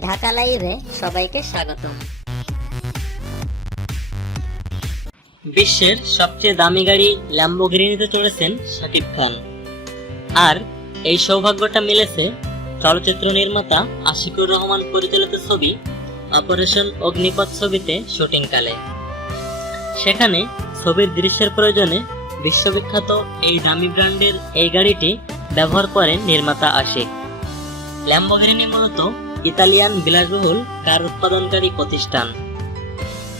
ঢাকা লাইভে সবাইকে স্বাগতম। বিশ্বের সবচেয়ে দামি গাড়ি ল্যাম্বোগিরিনিতে চড়েছেন শাকিব খান। আর এই সৌভাগ্যটা মিলেছে চলচ্চিত্র নির্মাতা আশিকুর রহমান পরিচালিত ছবি অপারেশন অগ্নিপথ ছবিতে শুটিংকালে। সেখানে ছবির দৃশ্যের প্রয়োজনে বিশ্ববিখ্যাত এই দামি ব্র্যান্ডের এই গাড়িটি ব্যবহার করেন নির্মাতা আশিক। ল্যাম্বোগিরিনি মূলত ইতালিয়ান বিলাসবহুল কার উৎপাদনকারী প্রতিষ্ঠান।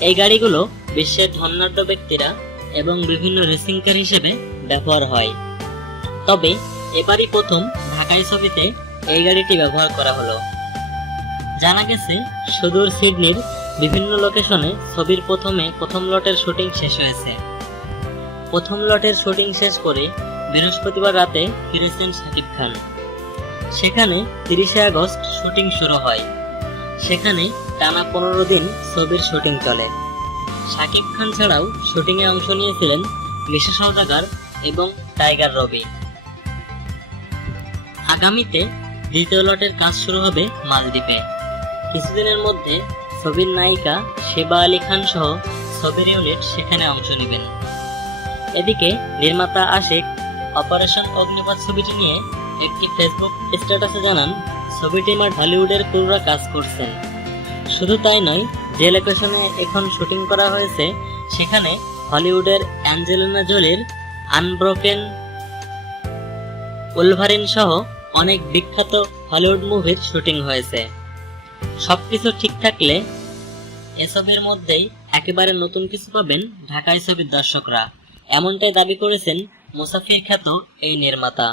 এই গাড়িগুলো বিশ্বের ধনাঢ্য ব্যক্তিরা এবং বিভিন্ন রেসিং কার হিসেবে ব্যবহার হয়। তবে এবারই প্রথম ঢাকাই ছবিতে এই গাড়িটি ব্যবহার করা হলো। জানা গেছে, সুদূর সিডনির বিভিন্ন লোকেশনে ছবির প্রথমে প্রথম লটের শুটিং শেষ হয়েছে। প্রথম লটের শুটিং শেষ করে বৃহস্পতিবার রাতে ফিরেছেন শাকিব খান। সেখানে তিরিশে আগস্ট শুটিং শুরু হয়। সেখানে টানা পনেরো দিন ছবির শুটিং চলে। শাকিব খান ছাড়াও শুটিংয়ে অংশ নিয়েছিলেন মিশা সওদাগার এবং টাইগার রবি। আগামীতে দ্বিতীয় লটের কাজ শুরু হবে মালদ্বীপে। কিছুদিনের মধ্যে ছবির নায়িকা শেবা আলী খান সহ ছবির ইউনিট সেখানে অংশ নেবেন। এদিকে নির্মাতা আশিক, অপারেশন অগ্নিপথ ছবিটি নিয়ে একটি ফেসবুক স্ট্যাটাসে জানান ছবিটি আমার হলিউডের ক্রুরা কাজ করছেন। শুধু তাই নয়, যে লোকেশনে এখন শুটিং করা হয়েছে, সেখানে হলিউডের অ্যাঞ্জেলিনা জোলির আনব্রোকেন উলভারিন সহ অনেক বিখ্যাত হলিউড মুভির শুটিং হয়েছে। সবকিছু ঠিক থাকলে এসবের মধ্যেই একেবারে নতুন কিছু পাবেন ঢাকায় ছবির দর্শকরা। এমনটাই দাবি করেছেন মুসাফির খ্যাত এই নির্মাতা।